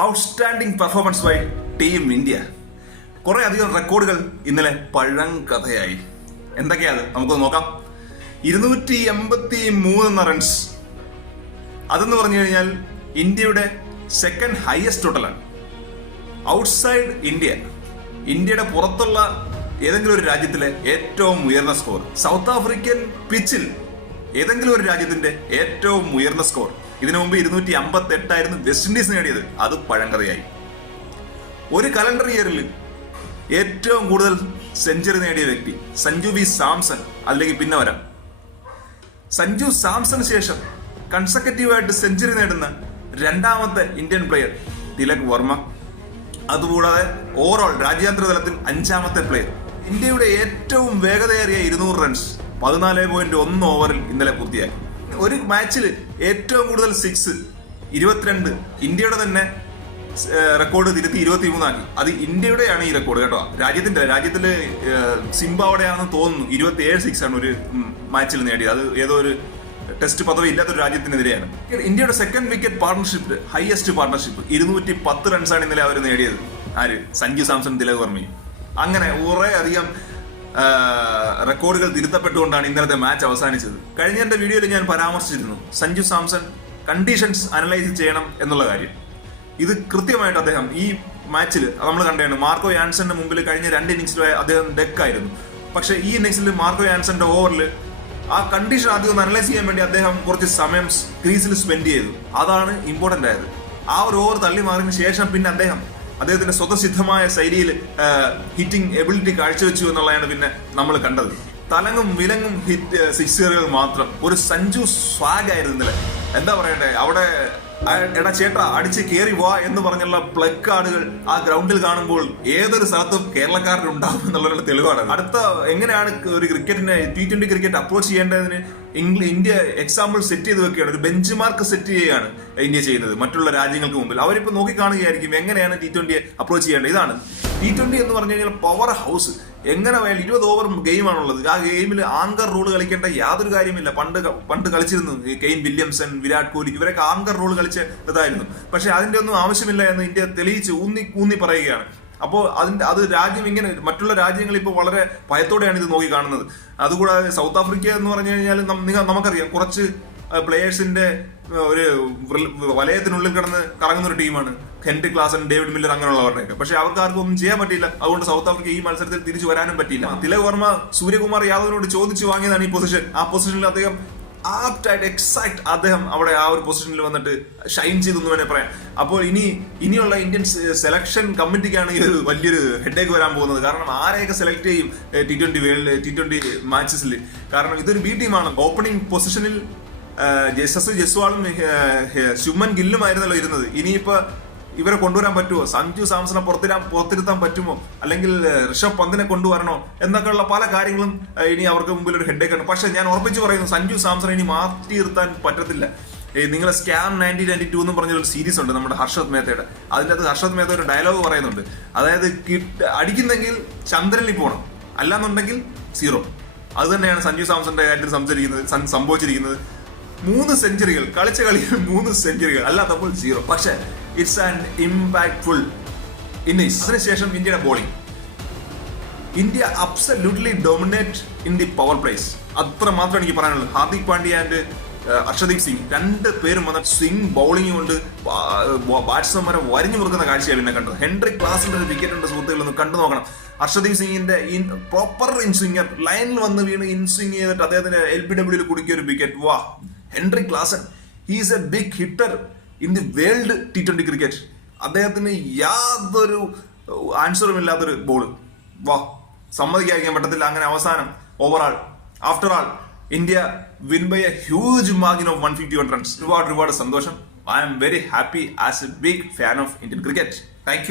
Outstanding performance by team India. കുറെ അധികം റെക്കോർഡുകൾ ഇന്നലെ പഴങ്കഥയായി. എന്തൊക്കെയാണ് നമുക്കൊന്ന് നോക്കാം. 283 എന്ന റൺസ്, അതെന്ന് പറഞ്ഞു കഴിഞ്ഞാൽ ഇന്ത്യയുടെ സെക്കൻഡ് ഹയസ്റ്റ് ടോട്ടലാണ്. ഔട്ട്സൈഡ് ഇന്ത്യയുടെ പുറത്തുള്ള ഏതെങ്കിലും ഒരു രാജ്യത്തിലെ ഏറ്റവും ഉയർന്ന സ്കോർ, സൗത്ത് ആഫ്രിക്കൻ പിച്ചിൽ ഏതെങ്കിലും ഒരു രാജ്യത്തിന്റെ ഏറ്റവും ഉയർന്ന സ്കോർ. ഇതിനു മുമ്പ് 258 വെസ്റ്റ് ഇൻഡീസ് നേടിയത്. അത് പഴങ്കഥയായി. ഒരു കലണ്ടർ ഇയറിൽ ഏറ്റവും കൂടുതൽ സെഞ്ചുറി നേടിയ വ്യക്തി സഞ്ജു വി സാംസൺ, അതിലേക്ക് പിന്നെ വരാം. സഞ്ജു സാംസണ് ശേഷം കൺസെക്കറ്റീവായിട്ട് സെഞ്ചുറി നേടുന്ന രണ്ടാമത്തെ ഇന്ത്യൻ പ്ലെയർ തിലക് വർമ്മ. അതുകൂടാതെ ഓവറോൾ രാജ്യാന്തര തലത്തിൽ 5ാമത്തെ പ്ലെയർ. ഇന്ത്യയുടെ ഏറ്റവും വേഗതയേറിയ 200 റൺസ് 14.1 ഓവറിൽ ഇന്നലെ പൂർത്തിയാക്കി. ഒരു മാച്ചിൽ ഏറ്റവും കൂടുതൽ 6 22. ഇന്ത്യയുടെ തന്നെ റെക്കോർഡ് തിരുത്തി 23 ആക്കി. അത് ഇന്ത്യയുടെയാണ് ഈ റെക്കോർഡ് കേട്ടോ. രാജ്യത്തില് സിംബാബ്വേയാണെന്ന് തോന്നുന്നു 27 6 ആണ് ഒരു മാച്ചിൽ നേടിയത്. അത് ഏതോ ഒരു ടെസ്റ്റ് പദവി ഇല്ലാത്തൊരു രാജ്യത്തിനെതിരെയാണ്. ഇന്ത്യയുടെ second wicket partnership, highest partnership 210 റൺസാണ് ഇന്നലെ അവർ നേടിയത്. ആര്? സഞ്ജു സാംസൺ, തിലക് വർമ്മയും. അങ്ങനെ കുറെ അധികം റെക്കോർഡുകൾ തിരുത്തപ്പെട്ടുകൊണ്ടാണ് ഇന്നലത്തെ മാച്ച് അവസാനിച്ചത്. കഴിഞ്ഞ എന്റെ വീഡിയോയിൽ ഞാൻ പരാമർശിച്ചിരുന്നു സഞ്ജു സാംസൺ കണ്ടീഷൻസ് അനലൈസ് ചെയ്യണം എന്നുള്ള കാര്യം. ഇത് കൃത്യമായിട്ട് അദ്ദേഹം ഈ മാച്ചിൽ നമ്മൾ കണ്ടാണ്. മാർക്കോ യാൻസന്റെ മുമ്പിൽ കഴിഞ്ഞ 2 ഇന്നിംഗ്സിലും അദ്ദേഹം ഡെക്കായിരുന്നു. പക്ഷെ ഈ ഇന്നിംഗ്സിൽ മാർക്കോ യാൻസന്റെ ഓവറിൽ ആ കണ്ടീഷൻ ആദ്യം ഒന്ന് അനലൈസ് ചെയ്യാൻ വേണ്ടി അദ്ദേഹം കുറച്ച് സമയം ക്രീസിൽ സ്പെൻഡ് ചെയ്തു. അതാണ് ഇമ്പോർട്ടന്റ് ആയത്. ആ ഒരു ഓവർ തള്ളി മാറിയതിനു ശേഷം പിന്നെ അദ്ദേഹത്തിന്റെ സ്വതസിദ്ധമായ ശൈലിയിൽ ഹിറ്റിംഗ് എബിലിറ്റി കാഴ്ചവെച്ചു എന്നുള്ളതാണ് പിന്നെ നമ്മൾ കണ്ടത്. തലങ്ങും വിലങ്ങും ഹിറ്റ് സിക്സറുകൾ മാത്രം. ഒരു സഞ്ജു സ്വാഗ് ആയിരുന്നു ഇന്നലെ. എന്താ പറയണ്ടേ, അവിടെ എടാ ചേട്ടാ അടിച്ച് കയറി വാ എന്ന് പറഞ്ഞുള്ള പ്ലഗ് കാർഡുകൾ ആ ഗ്രൗണ്ടിൽ കാണുമ്പോൾ ഏതൊരു സ്ഥലത്തും കേരളക്കാരനുണ്ടാവും എന്നുള്ളൊരു തെളിവാണ്. അടുത്ത എങ്ങനെയാണ് ഒരു ക്രിക്കറ്റിനെ T20 ക്രിക്കറ്റ് അപ്രോച്ച് ചെയ്യേണ്ടതിന് ഇന്ത്യ എക്സാമ്പിൾ സെറ്റ് ചെയ്ത് വെക്കുകയാണ്. ഒരു ബെഞ്ച് മാർക്ക് സെറ്റ് ചെയ്യുകയാണ് ഇന്ത്യ ചെയ്യുന്നത് മറ്റുള്ള രാജ്യങ്ങൾക്ക് മുമ്പിൽ. അവരിപ്പോ നോക്കിക്കാണുകയായിരിക്കും എങ്ങനെയാണ് T20 അപ്രോച്ച് ചെയ്യേണ്ടത്. ഇതാണ് T20 എന്ന് പറഞ്ഞു കഴിഞ്ഞാൽ പവർ ഹൗസ്. എങ്ങനെ പോയാലും 20 ഓവർ ഗെയിമാണുള്ളത്. ആ ഗെയിമിൽ ആങ്കർ റോൾ കളിക്കേണ്ട യാതൊരു കാര്യമില്ല. പണ്ട് കളിച്ചിരുന്നു കെയ്ൻ വില്യംസൺ, വിരാട് കോഹ്ലി, ഇവരൊക്കെ ആങ്കർ റോൾ കളിച്ച ഇതായിരുന്നു. പക്ഷെ അതിന്റെ ഒന്നും ആവശ്യമില്ല എന്ന് ഇന്ത്യ തെളിയിച്ച് ഊന്നി പറയുകയാണ്. അപ്പോൾ അത് രാജ്യം ഇങ്ങനെ മറ്റുള്ള രാജ്യങ്ങൾ ഇപ്പോൾ വളരെ ഭയത്തോടെയാണ് ഇത് നോക്കി കാണുന്നത്. അതുകൂടാതെ സൗത്ത് ആഫ്രിക്ക എന്ന് പറഞ്ഞു കഴിഞ്ഞാൽ നമുക്കറിയാം കുറച്ച് പ്ലേയേഴ്സിന്റെ ഒരു വലയത്തിനുള്ളിൽ കിടന്ന് കറങ്ങുന്ന ഒരു ടീമാണ്. ഹെൻറി ക്ലാസൻ, ഡേവിഡ് മില്ലർ, അങ്ങനെയുള്ളവരുടെയൊക്കെ. പക്ഷെ അവർക്ക് ആർക്കും ഒന്നും ചെയ്യാൻ പറ്റിയില്ല. അതുകൊണ്ട് സൗത്ത് ആഫ്രിക്ക ഈ മത്സരത്തിൽ തിരിച്ചു വരാനും പറ്റിയില്ല. തിലക് വർമ്മ സൂര്യകുമാർ യാദവിനോട് ചോദിച്ചു വാങ്ങിയതാണ് ഈ പൊസിഷൻ. ആ പൊസിഷനിൽ അദ്ദേഹം ആപ്റ്റായിട്ട് എക്സാക്ട് അദ്ദേഹം അവിടെ ആ ഒരു പൊസിഷനിൽ വന്നിട്ട് ഷൈൻ ചെയ്തെന്ന് വേണേൽ പറയാം. അപ്പോൾ ഇനിയുള്ള ഇന്ത്യൻ സെലക്ഷൻ കമ്മിറ്റിക്കാണ് ഈ ഒരു വലിയൊരു ഹെഡേക്ക് വരാൻ പോകുന്നത്. കാരണം ആരെയൊക്കെ സെലക്ട് ചെയ്യും T20 മാച്ചസിൽ. കാരണം ഇതൊരു ബി ടീമാണ്. ഓപ്പണിംഗ് പൊസിഷനിൽ ജസ്വാളും ശുഭ്മൻ ഗില്ലുമായിരുന്നല്ലോ ഇരുന്നത്. ഇനിയിപ്പോ ഇവരെ കൊണ്ടുവരാൻ പറ്റുമോ? സഞ്ജു സാംസണെ പുറത്തിരുത്താൻ പറ്റുമോ? അല്ലെങ്കിൽ ഋഷഭ് പന്തിനെ കൊണ്ടുവരണോ എന്നൊക്കെയുള്ള പല കാര്യങ്ങളും ഇനി അവർക്ക് മുമ്പിൽ ഒരു ഹെഡേക്കാണ്. പക്ഷെ ഞാൻ ഉറപ്പിച്ചു പറയുന്നു, സഞ്ജു സാംസണെ ഇനി മാറ്റി നിർത്താൻ പറ്റത്തില്ല. നിങ്ങൾ സ്കാം 1992 എന്ന് പറഞ്ഞൊരു സീരീസ് ഉണ്ട് നമ്മുടെ ഹർഷദ് മേത്തയുടെ. അതിൻ്റെ അത് ഹർഷദ് മേത്ത ഒരു ഡയലോഗ് പറയുന്നുണ്ട്. അതായത് അടിക്കുന്നെങ്കിൽ ചന്ദ്രനിൽ പോകണം, അല്ലാന്നുണ്ടെങ്കിൽ 0. അത് തന്നെയാണ് സഞ്ജു സാംസന്റെ കാര്യത്തിൽ സംഭവിച്ചിരിക്കുന്നത്. 3 സെഞ്ചുറികൾ കളിച്ച കളിയിൽ 3 സെഞ്ചുറികൾ, അല്ലാത്തപ്പോൾ 0. പക്ഷെ ഇറ്റ്സ് ആൻ ഇമ്പാക്ട്ഫുൾ ഇന്നിംഗ്സ്. അതിനുശേഷം ഇന്ത്യയുടെ bowling. India absolutely dominate in the power place. അത്ര മാത്രം എനിക്ക് പറയാനുള്ളത്. ഹാർദിക് പാണ്ഡ്യ ആൻഡ് അർഷദീപ് സിംഗ് 2 പേരും വന്ന സ്വിംഗ് ബൗളിംഗ് കൊണ്ട് ബാറ്റ്സ്മാൻമാരെ വരിഞ്ഞു മുറുക്കുന്ന കാഴ്ചയാണ് പിന്നെ കണ്ടത്. ഹെൻറി ക്ലാസിന്റെ ഒരു വിക്കറ്റ് ഉണ്ട് സുഹൃത്തുക്കളൊന്ന് കണ്ടു നോക്കണം. അർഷദീപ് സിംഗിന്റെ പ്രോപ്പർ ഇൻസ്വിംഗർ ലൈനിൽ വന്ന് വീണ് ഇൻസ്വിംഗ് ചെയ്തിട്ട് അദ്ദേഹത്തിന്റെ LBW കുടുക്കിയ ഒരു വിക്കറ്റ്. വാ, Henry Klaasen, he is a big hitter in the world T20 cricket. അദ്ദേഹത്തിന് യാതൊരു ആൻസറും ഇല്ലാത്തൊരു ബോൾ. വാ, സമ്മതിക്കാതിരിക്കാൻ പറ്റത്തില്ല. അങ്ങനെ അവസാനം overall after all India win by a huge margin of 151 runs. ഒരുപാട് സന്തോഷം. I am very happy as a big fan of Indian cricket. Thank U.